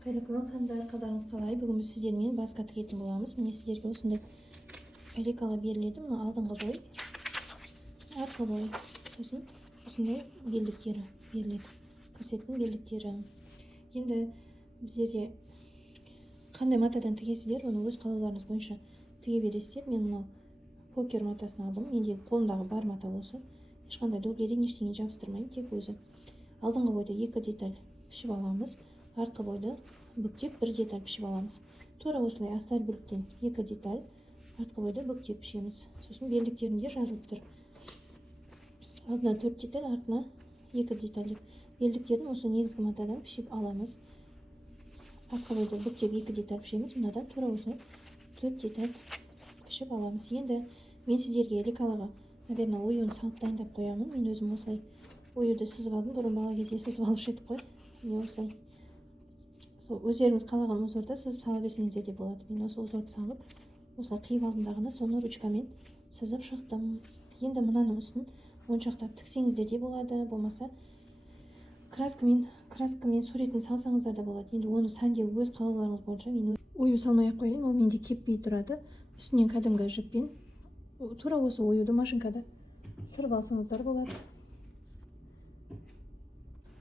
Қайырлы күн қандар, қалдарыңыз қалай? Бүгін біз сіздермен басқа тігетін боламыз. Міне сіздерге осындай лекала беріледі. Мына алдыңғы бой, артқы бой, сосын осындай белдіктері беріледі. Корсеттің белдіктері. Енді біздерде қандай матадан тігесіздер, оны өз қалауларыңыз бойынша тіге бересіздер. Мен мынау покер матасын алдым. Менде қолымдағы бар мата осы. Ешқандай дублерден ештеңе жабыстырмаймын, тек өзі. Алдыңғы бойда 2 деталь пішіп аламыз. Артқы бойды бүктеп 1 деталь пішіп аламыз. Тура осылай астар бүліктен 2 деталь, артқы бойды бүктеп пішеміз. Сосын белдіктерінде жазылып тұр. Алдына 4 деталь, артына 2 деталь. Белдіктерін осы негізгі матадан пішіп аламыз. Артқы бойды бүктеп 2 деталь пішеміз. Мынадан тура осылай 4 деталь пішіп аламыз. Енді мен сіздерге лекалаға, наверное, оюын салып дайындап қоямын. Мен өзім осылай оюды сызып алдым. Бұрын бала кезде сызып алушы едік қой. Міне осылай. Өздеріңіз қалаған узорды сызып сала берсеңіздер де болады. Мен осы узорды салып, осылай қиып алдымдағыны соны ручкамен сызып шықтым. Енді мынаның үстін моншақтап тіксеңіздер де болады, болмаса краскамен суретін салсаңыздар да болады. Енді оны сәндеу өз қалауларыңыз бойынша. Мен ою салмай ақ қояйын, ол менде кеппей тұрады. Үстінен кәдімгі жіппен тура осы оюды машинкада сырып алсаңыздар болады.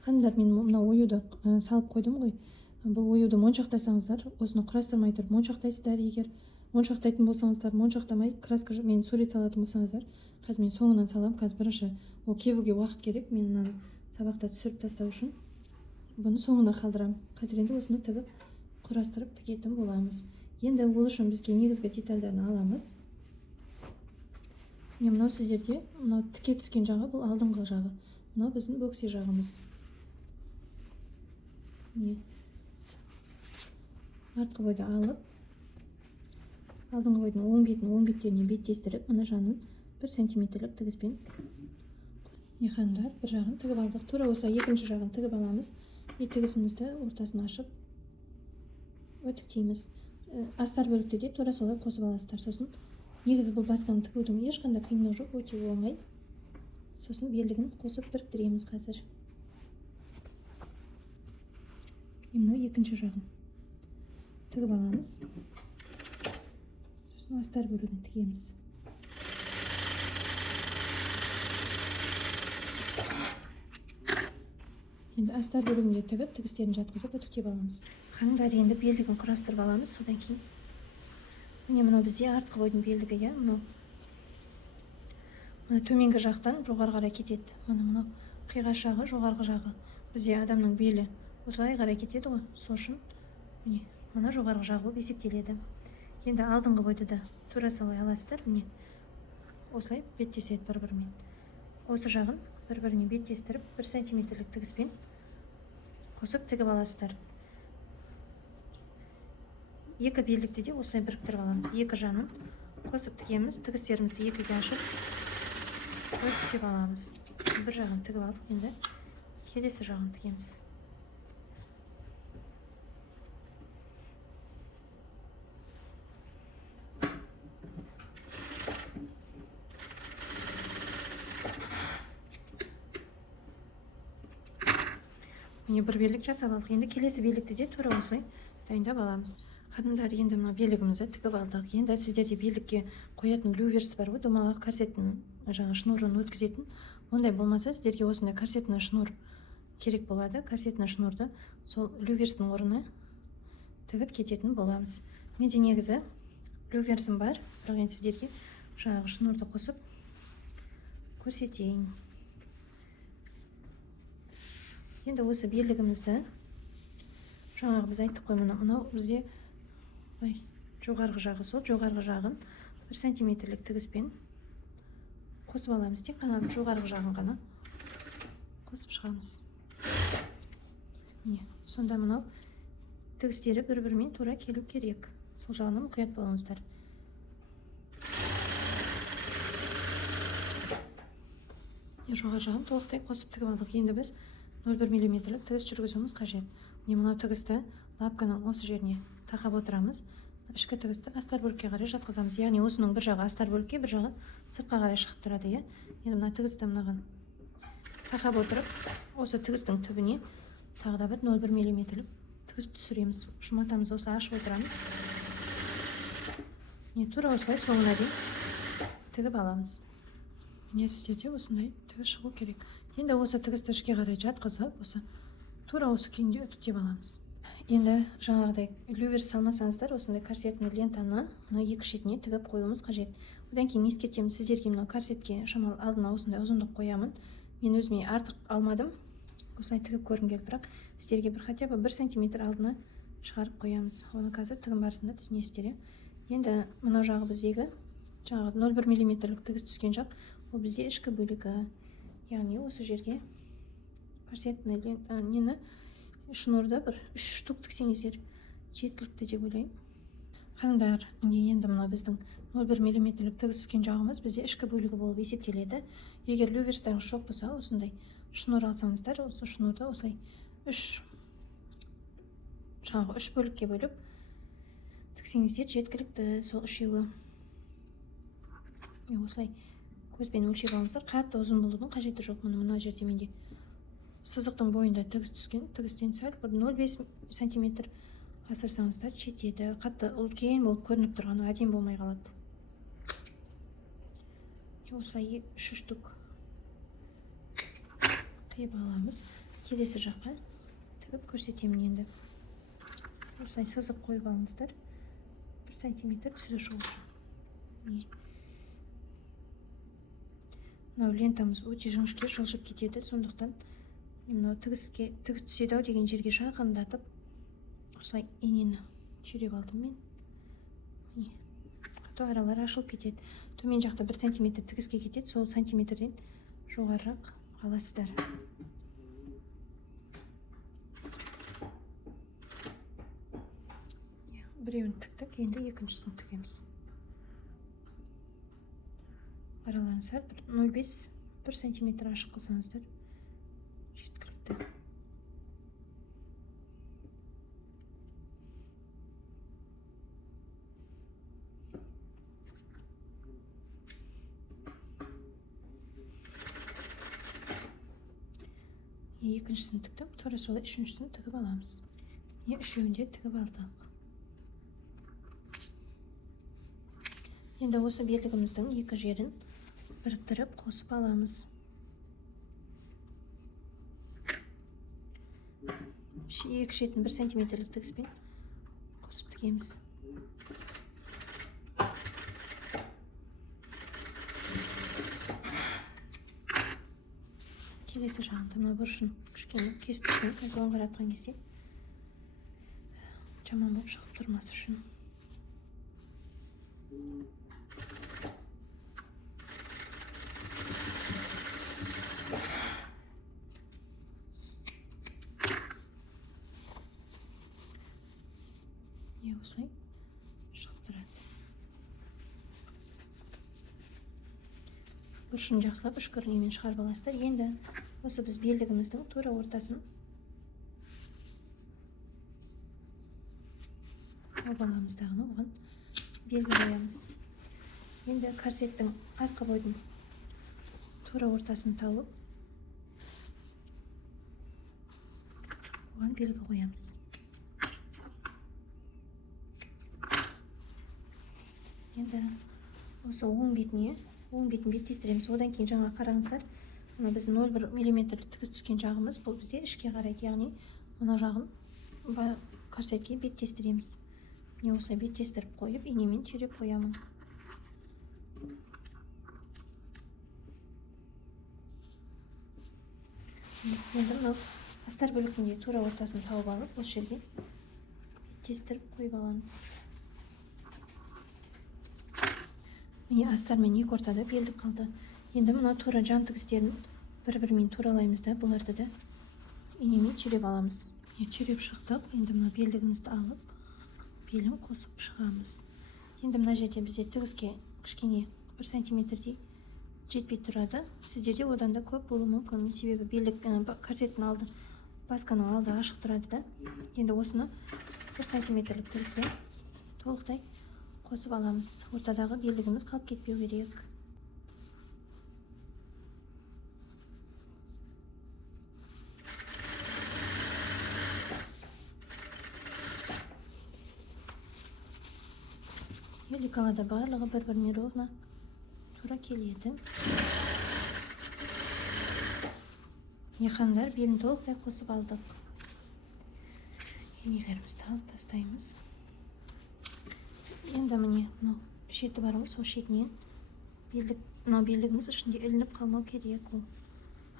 Қандар, мен мына оюды салып қойдым ғой. Бұл оюды моншақтасаңыздар, осыны құрастырмай тұрып моншақтайсыздар. Егер моншақтайтын болсаңыздар, моншақтамай краскамен сурет салатын болсаңыздар, қазір мен соңынан салам. Қазір бірінші ол кебуге уақыт керек. Мен мынаны сабақта түсіріп тастау үшін бұны соңына қалдырам. Қазір енді осыны тігіп құрастырып тігетін боламыз. Енді ол үшін бізге негізгі детальдерін аламыз. Мен мынау сіздерде мынау тіке түскен жағы, бұл алдыңғы жағы. Мынау біздің бөксе жағымыз. Артқы бойды алып, алдыңғы бойдың оң беттеріне беттестіріп, мына жанын 1 сантиметрлік тігіспен қандар, бір жағын тігіп алдық. Тура осылай екінші жағын тігіп аламыз. Тігісімізді ортасын ашып өтіктейміз. Астар бөлікті де тура солай қосып аласыздар. Сосын негізі бұл басқаны тігудің ешқандай қиындығы жоқ, өте оңай. Сосын белдігін қосып біріктіреміз қазір. Мынау екінші жағын тігіп аламыз. Сосын астар бөлігін тігеміз. Енді астар бөлігінде тігіп, тігістерін жатқызып үтіктеп аламыз. Қаңдар, енді белдігін құрастырып аламыз. Содан кейін міне мынау бізде артқы бойдың белдігі, мынау төменгі жақтан жоғары қарай кетеді. Мынау қиғаш жағы, жоғарғы жағы. Бізде адамның белі осылай қарай кетеді ғой. Сол үшін міне мына жоғарғы жағы болып есептеледі. Енді алдыңғы бойды да тура солай аласыздар. Міне осылай беттеседі бір-бірімен. Осы жағын бір-біріне беттестіріп 1 сантиметрлік тігіспен қосып тігіп аласыздар. Екі белдікті де осылай біріктіріп аламыз. Екі жанын қосып тігеміз. Тігістерімізді екіге ашып өтіктеп аламыз. Бір жағын тігіп алдық, енді келесі жағын тігеміз. Міне бір белдік жасап алдық. Енді келесі белдікті де тура осылай дайындап аламыз. Қадымдар, енді мына белдігімізді тігіп алдық. Енді сіздерде белдікке қоятын люверс бар ғой, домалақ корсеттің жаңа шнурын өткізетін. Ондай болмаса, сіздерге осындай корсетный шнур керек болады. Корсетный шнурды сол люверстің орнына тігіп кететін боламыз. Менде негізі люверсім бар, бірақ енді сіздерге жаңағы шнурды қосып көрсетейін. Енді осы белдігімізді жаңағы біз айттық қой, мынау бізде жоғарғы жағы, сол жоғарғы жағын 1 сантиметрлік тігіспен қосып аламыз. Тек қана жоғарғы жағын ғана қосып шығамыз. Сонда мынау тігістері бір-бірімен тура келу керек. Сол жағына мұқият болыңыздар. Жоғарғы жағын толықтай қосып тігіп алдық. Енді біз 0,1 мм тігіс жүргізуіміз қажет. Мынау тігісті лапканың осы жеріне тақап отырамыз. Ішкі тігісті астар бөлікке қарай жатқызамыз. Яғни осының бір жағы астар бөлікке, бір жағы сыртқа қарай шығып тұрады. Енді мына тігісті мынаған тақап отырып, осы тігістің түбіне тағы да бір 0,1 мм тігіз түсіреміз. Жұматамызды осы ашып отырамыз. Тура осылай соңына дейін тігіп аламыз. Міне сіздерде осындай тігіз шығу керек. Енді осы тігізді ішке қарай жатқызып, осы тура осы күйінде үтіктеп аламыз. Енді жаңағыдай люверс салмасаңыздар, осындай корсетный лентаны мына екі шетіне тігіп қоюымыз қажет. Одан кейін ескертемін сіздерге, мына корсетке шамалы алдына осындай ұзындық қоямын. Мен өзіме артық алмадым. Осылай тігіп көргім келді, бірақ сіздерге бір хотя бы 1 сантиметр алдына шығарып қоямыз. Оны қазір тігім барысында түсінесіздер. Енді мынау жағы біздегі жаңағы 0,1 мм тігіз түскен жақ, ол бізде ішкі бөлігі. Яғни осы жерге корсетный нені шнурды бір 3 штук тіксеңіздер жеткілікті деп ойлаймын. Қандар, енді мына біздің 0,1 мм тігіз түскен жағымыз бізде ішкі бөлігі болып есептеледі. Егер люверстарыңыз жоқ болса, осындай шнур алсаңыздар, осы шнурды осылай 3 бөлікке бөліп тіксеңіздер жеткілікті. Сол үшеуі осылай көзбен өлшеп алыңыздар. Қатты ұзын болудың қажеті жоқ. Мына жерде менде сызықтың бойында тігіз түскен, тігістен сәл бір 0,5 см асырсаңыздар жетеді. Қатты үлкен болып көрініп тұрғаны әдемі болмай қалады. Осылай 3 штук қиып аламыз. Келесі жаққа тігіп көрсетемін енді. Осылай сызып қойып алыңыздар. 1 см түсі шығу үшін. Мынау лентамыз өте жіңішке, жылжып кетеді. Сондықтан мынау тігіз түседі ау деген жерге жақындатып осылай инені сүйреп алдым мен. Аралар ашылып кетеді. Төмен жақта 1 см тігізге кетеді. Сол сантиметрден жоғарырақ аласыздар. Біреуін тіктік, енді екіншісін тігеміз. Араларын сәл 0,5-1 см ашық қылсаңыздар жеткілікті. Екіншісін тіктім, тура солай үшіншісін тігіп аламыз. Үшеуінде тігіп алдық. Енді осы белдігіміздің екі жерін біріктіріп қосып аламыз. Екі шетін 1 см тігіспен қосып тігеміз. Келесі жағында мына бұрышын кішкене кесіп түскен, қазір оңғыратқан кезде жаман болып шығып тұрмас үшін. Осылай шығып тұрады. Бұрышын жақсылап үшкір немен шығарып аласыздар. Енді осы біз белдігіміздің тура ортасын алып аламыз дағыны, оған белгі қоямыз. Енді корсеттің артқы бойдың тура ортасын тауып оған белгі қоямыз. Енді осы оң бетін беттестіреміз. Одан кейін жаңа қараңыздар, мына біз 0,1 мм тігіз түскен жағымыз, бұл бізде ішке қарайды. Яғни мына жағын корсетке беттестіреміз. Міне осылай беттестіріп қойып, инемен түйреп қоямын. Енді мынау астар бөлігінде тура ортасын тауып алып, осы жерге беттестіріп қойып аламыз. Міне астармен екі ортада белдік қалды. Енді мына тура жан тігістерін бір-бірімен туралаймыз да, бұларды да инемен түйреп аламыз. Түйреп шықтық. Енді мына белдігімізді алып, белін қосып шығамыз. Енді мына жерде бізде тігіске кішкене 1 см-дей жетпей тұрады. Сіздерде одан да көп болуы мүмкін. Себебі белдік корсеттің алды, басканың алды ашық тұрады да. Енді осыны 1 см тігіспен толықтай қосып аламыз. Ортадағы белдігіміз қалып кетпеу керек. Эликалада барлығы бір-біріне ровно тура келеді. Механдар белін толықтай қосып алдық. Енелерімізді алып тастаймыз. Енді міне шеті бар ғой, сол шетінен белдігіміз ішінде ілініп қалмау керек. Ол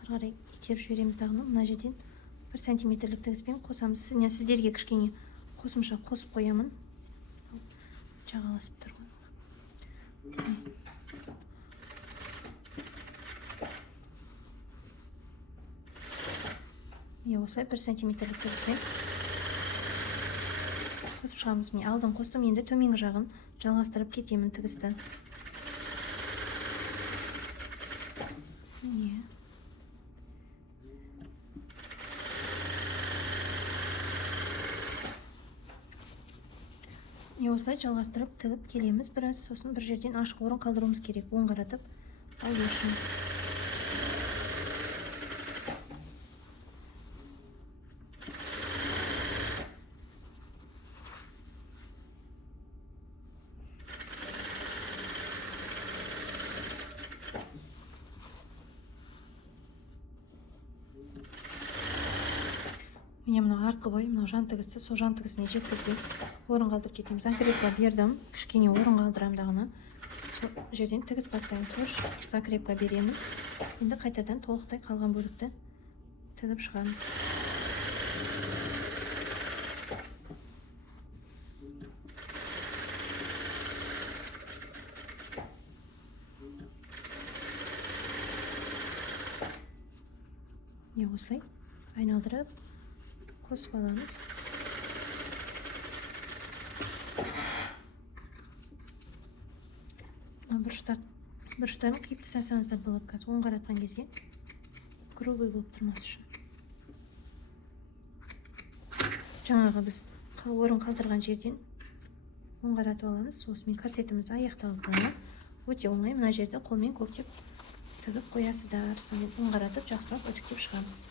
ары қарай итеріп жібереміз дағыны. Мына жерден 1 сантиметрлік тігіспен қосамыз. Сіздерге кішкене қосымша қосып қоямын. Жағаласып тұр ғой. Осылай 1 сантиметрлік тігіспен қосып шығамыз. Міне алдын қостым, енді төменгі жағын жалғастырып кетемін тігісті. Міне. Осылай жалғастырып тігіп келеміз біраз. Сосын бір жерден ашық орын қалдыруымыз керек. Оң қаратып алу үшін. Міне мынау артқы бой, мынау жан тігісті, сол жан тігісіне жеткізбей орын қалдырып кетеміз. Закрепка бердім, кішкене орын қалдырам дағыны. Сол жерден тігіс бастаймын, тоже закрепка беремін. Енді қайтадан толықтай қалған бөлікті тігіп шығамыз. Осылай айналдырып қосып аламыз. Бұрыштарын қиып тастасаңыз да болады. Қазір оң қаратқан кезде круглый болып тұрмас үшін. Жаңағы біз орын қалдырған жерден оң қаратып аламыз. Осымен корсетіміз аяқталды. Өте оңай. Мына жерді қолмен көктеп тігіп қоясыздар. Сонымен оң қаратып жақсылап үтіктеп шығамыз.